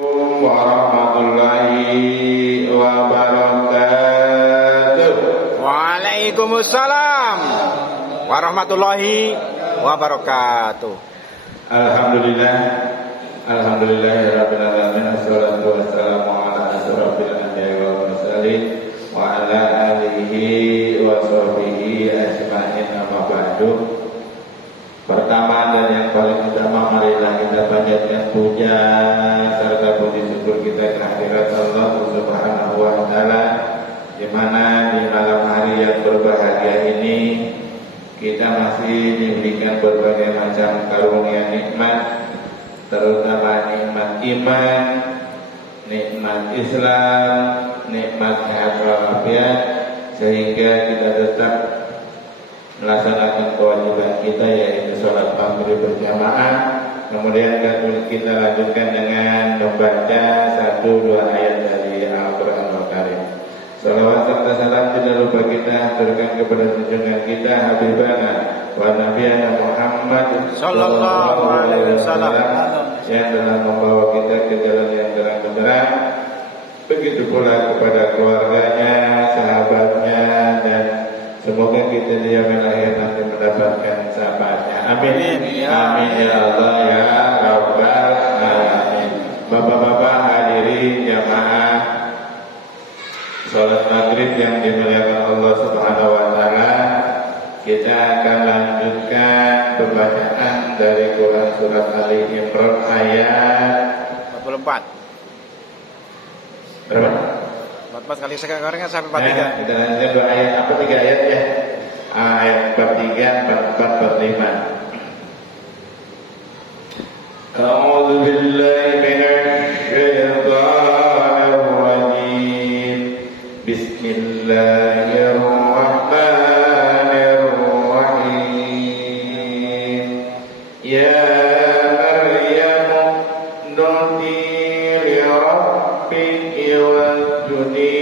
Warahmatullahi wabarakatuh. Waalaikumsalam warahmatullahi wabarakatuh. Alhamdulillah, alhamdulillahirabbil alamin. Assalatu wassalamu ala asyrofil anbiya'i wal mursalin wa ala alihi wa sahbihi ajma'in, amma ba'du. Pertama dan yang paling utama, marilah kita panjatkan puja serta puji syukur kita kehadirat Allah Subhanahu wa taala, di mana di malam hari yang berbahagia ini kita masih diberikan berbagai macam karunia nikmat, terutama nikmat iman, nikmat Islam, nikmat sehat walafiat, sehingga kita tetap melaksanakan kewajiban kita, yaitu sholat maghrib berjamaah. Kemudian kita lanjutkan dengan membaca 1-2 ayat dari Al-Quran Al-Karim. Salawat serta salam tidak lupa kita aturkan kepada junjungan kita Habibana wa Nabiyana Muhammad Sallallahu alaihi wasallam, yang telah membawa kita ke jalan yang terang benderang. Begitu pula kepada keluarganya, sahabatnya, dan semoga kita di yaumil akhir nanti mendapatkan syafaatnya. Amin. Amin ya Allah ya Rabbal alamin. Bapak-bapak hadirin jamaah salat maghrib yang dimuliakan Allah Subhanahu wa taala, kita akan lanjutkan pembacaan dari Quran surat Ali Imran ayat 44. berapa? 44 kali sekarang sampai 43. Ya, kita lanjutkan 2 ayat, 3 ayat ya. Ayat 43, 44, 45. A'udzu billahi minasy syaithanir rajim. Bismillahirrahmanirrahim. Ya Maryam nuti li rabbiki wasjudi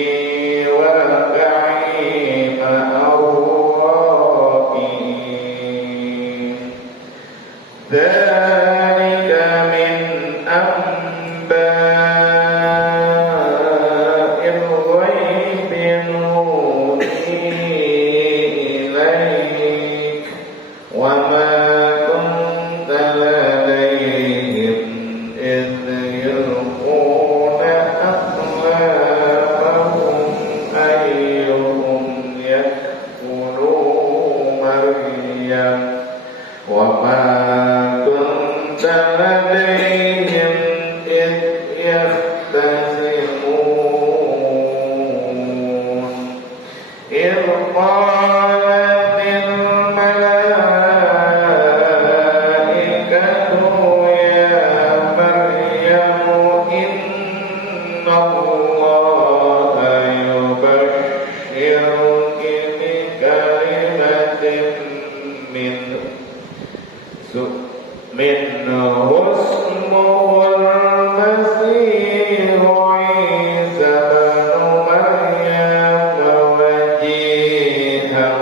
warka'i ma'ar-raki'in. Dzalika min amba'il ghaibi nuhihi ilaik wa ma kunta ladaihim idh yulquna aqlamahum ayyuhum yakfulu Maryam wa ma kunta ladaihim idh yahtasimun idh qalatil malaikatu ya Maryam inna Allaha yubashshiruki bi kalimatin minhu ismuhul Masihu Isa ibnu Maryam wajihan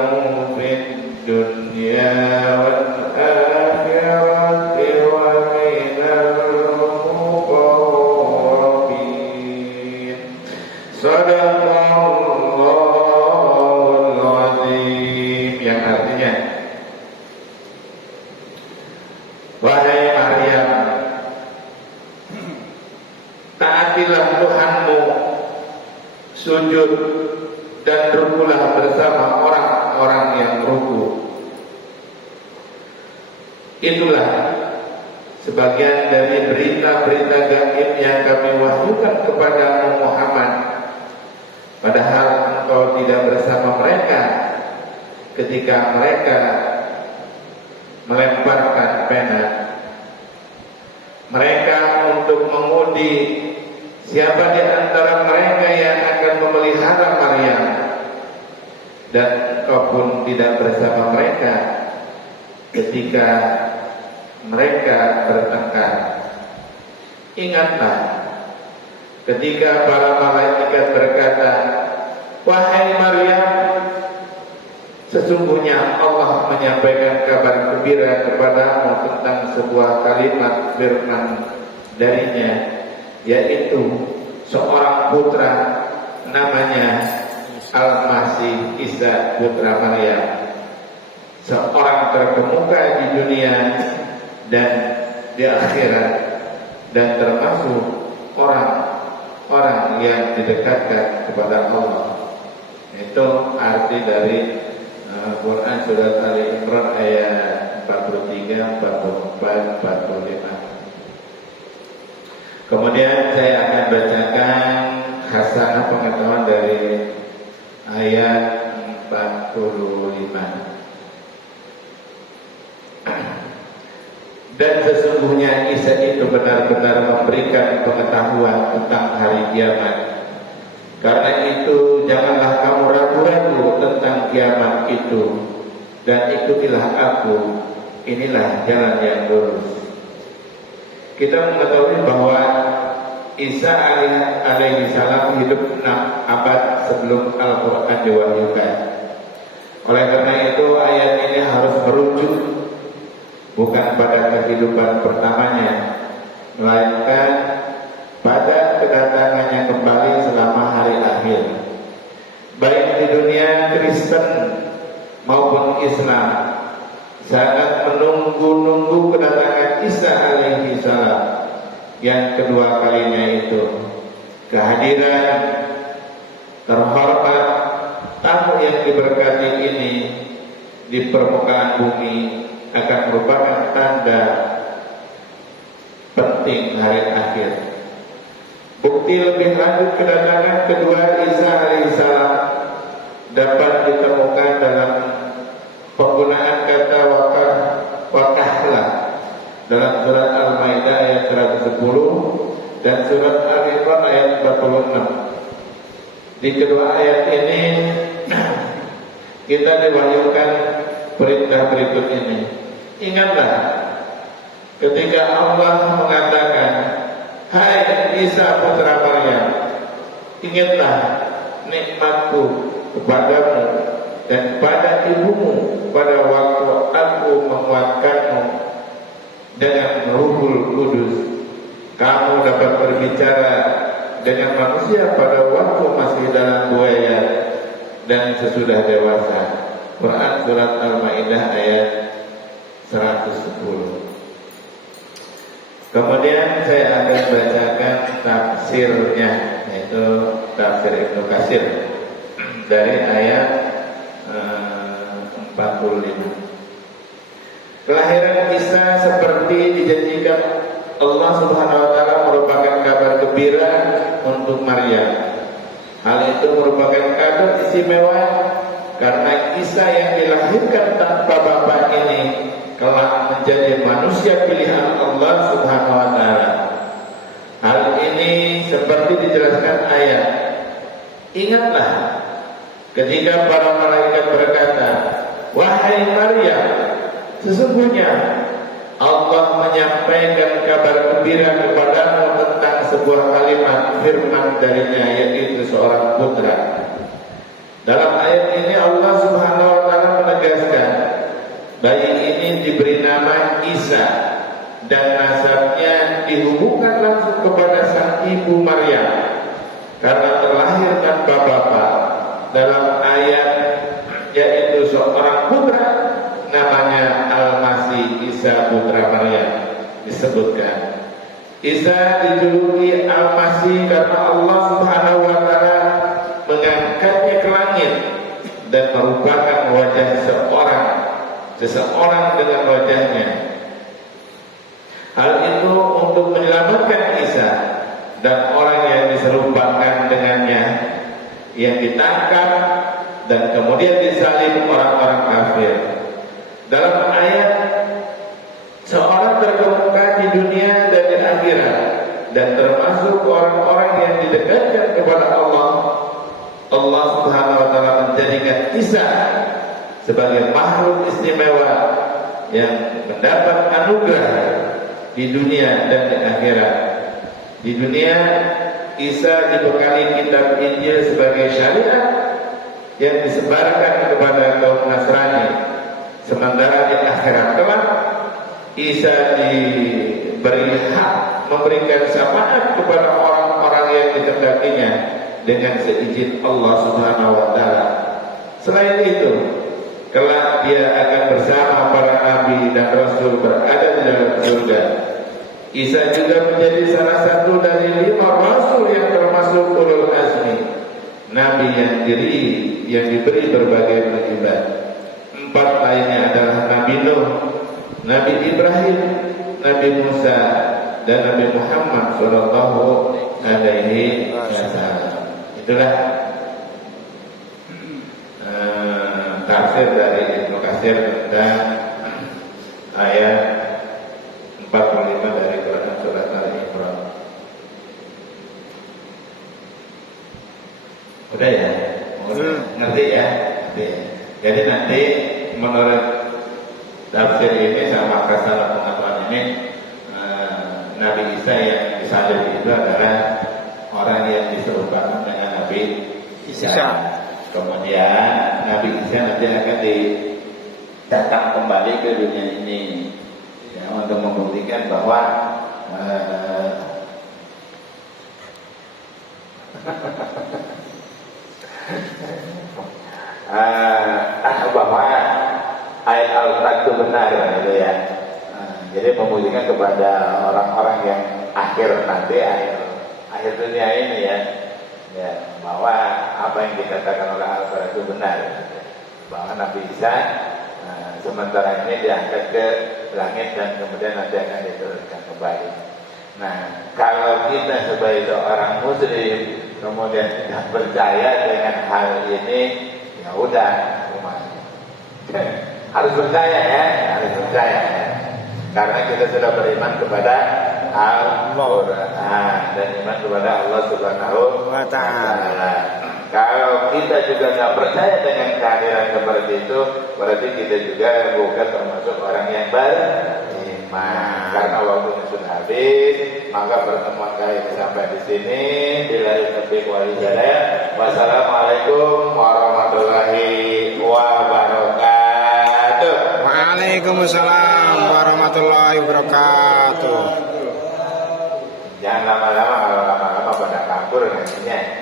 fid dunya wal akhirati wa minal muqarrabin. Shadaqallahul azim, yang artinya, wahai Maryam, taatilah Tuhanmu, sujud dan rukulah bersama orang-orang yang ruku. Itulah sebagian dari berita-berita gaib yang kami wahyukan kepadamu Muhammad, padahal engkau tidak bersama mereka ketika mereka melemparkan pena mereka untuk menguji siapa di antara mereka yang akan memelihara Maryam, dan engkau pun tidak bersama mereka ketika mereka bertengkar. Ingatlah ketika para malaikat berkata, wahai Maryam, sesungguhnya Allah menyampaikan kabar gembira kepadamu tentang sebuah kalimat firman darinya, yaitu seorang putra namanya Al-Masih Isa putra Maryam, seorang terkemuka di dunia dan di akhirat, dan termasuk orang yang didekatkan kepada Allah. Itu arti dari Quran surat Ali Imran ayat 43, 44, 45. Kemudian saya akan bacakan hasanah pengetahuan dari ayat 45. Dan sesungguhnya Isa itu benar-benar memberikan pengetahuan tentang hari kiamat. Karena itu janganlah kamu ragu-ragu tentang kiamat itu, dan ikutilah aku, inilah jalan yang lurus. Kita mengetahui bahwa Isa alaihi salam hidup 6 abad sebelum Al-Quran diwahyukan. Oleh karena itu ayat ini harus merujuk bukan pada kehidupan pertamanya, melainkan pada kedatangannya kembali selama hari akhir, baik di dunia Kristen maupun Islam. Sangat menunggu-nunggu kedatangan Isa alaihi salam yang kedua kalinya itu. Kehadiran terhormat tamu yang diberkati ini di permukaan bumi akan merupakan tanda penting hari akhir. Bukti lebih lanjut kedatangan kedua Isa alaihissalam dapat ditemukan dalam penggunaan kata wakahlah dalam surat Al-Maidah ayat 110 dan surat Al-Imran ayat 46. Di kedua ayat ini kita diwahyukan perintah berikut ini. Ingatlah ketika Allah mengatakan, hai Isa putra Maryam, ingatlah nikmatku kepadamu dan pada ibumu pada waktu aku menguatkanmu dengan Ruhul Kudus. Kamu dapat berbicara dengan manusia pada waktu masih dalam buaya dan sesudah dewasa. Quran surat Al-Maidah ayat 110. Kemudian saya akan bacakan tafsirnya, yaitu tafsir Ibnu Katsir dari ayat 45. Kelahiran Isa seperti dijanjikan Allah Subhanahu wa taala merupakan kabar gembira untuk Maryam. Hal itu merupakan kado istimewa karena Isa yang dilahirkan tanpa bapa ini kelak menjadi manusia pilihan Allah Subhanahu wa taala. Hal ini seperti dijelaskan ayat. Ingatlah ketika para malaikat berkata, wahai Maryam, sesungguhnya Allah menyampaikan kabar gembira kepadamu tentang sebuah kalimat firman darinya, yaitu seorang putra. Dalam ayat ini Allah Subhanahu wa taala menegaskan bayi ini diberi nama Isa dan nasabnya dihubungkan langsung kepada sang ibu Maryam karena terlahir tanpa bapa. Dalam ayat yaitu seorang putra namanya Al-Masih Isa putra Maryam disebutkan. Isa dijuluki Al-Masih karena Allah Subhanahu wa taala mengangkatnya ke langit dan merupakan wajah seseorang dengan wajahnya. Hal itu untuk menyelamatkan Isa dan orang yang diserupakan dengannya, yang ditangkap dan kemudian disalib orang-orang kafir. Dalam ayat, seorang terkemuka di dunia dan di akhirat dan termasuk orang-orang yang didekatkan kepada Allah. Allah Subhanahu wa taala menjadikan Isa sebagai makhluk istimewa yang mendapat anugerah di dunia dan di akhirat. Di dunia, Isa dibekali kitab Injil sebagai syariat yang disebarkan kepada kaum Nasrani. Sementara di akhirat kelak, Isa diberi hak memberikan syafaat kepada orang-orang yang dikehendakinya dengan seizin Allah Subhanahu wa taala. Selain itu, kelak dia akan bersama para nabi dan rasul berada di dalam surga. Isa juga menjadi salah satu dari 5 rasul yang termasuk ulul azmi, nabi yang diberi berbagai mukjizat. 4 lainnya adalah Nabi Nuh, Nabi Ibrahim, Nabi Musa, dan Nabi Muhammad sallallahu alaihi wasallam. Itulah tafsir dari Ibnu Katsir tentang ayat 45 dari Quran surat Al-Imran. Udah ya? Ngerti ya? Jadi nanti menurut tafsir ini sama kasalah pengetahuan ini, Nabi Isa yang disalib itu adalah orang yang diserupakan dengan Nabi Isa. Kemudian Nabi Isa nanti akan datang kembali ke dunia ini ya, untuk membuktikan bahwa bahwa ayat Al-Quran itu benar gitu ya. Jadi membuktikan kepada orang-orang yang akhir nanti akhir dunia ini ya, bahwa apa yang dikatakan oleh Al-Quran itu benar, bahwa Nabi Isa sementara ini diangkat ke langit dan kemudian nanti akan diturunkan kembali. Nah, kalau kita sebagai seorang muslim kemudian tidak percaya dengan hal ini, ya udah, harus percaya ya, harus percaya ya. Karena kita sudah beriman kepada Al-Quran dan iman kepada Allah Subhanahu wa ta'ala. Kalau kita juga tidak percaya dengan kehadiran seperti itu, berarti kita juga bukan termasuk orang yang beriman. Karena waktunya sudah habis, maka pertemuan kali ini sampai di sini. Billahi taufiq wal hidayah. Wassalamualaikum warahmatullahi wabarakatuh. Waalaikumsalam warahmatullahi wabarakatuh. Jangan lama-lama, kalau lama-lama pada kabur nantinya.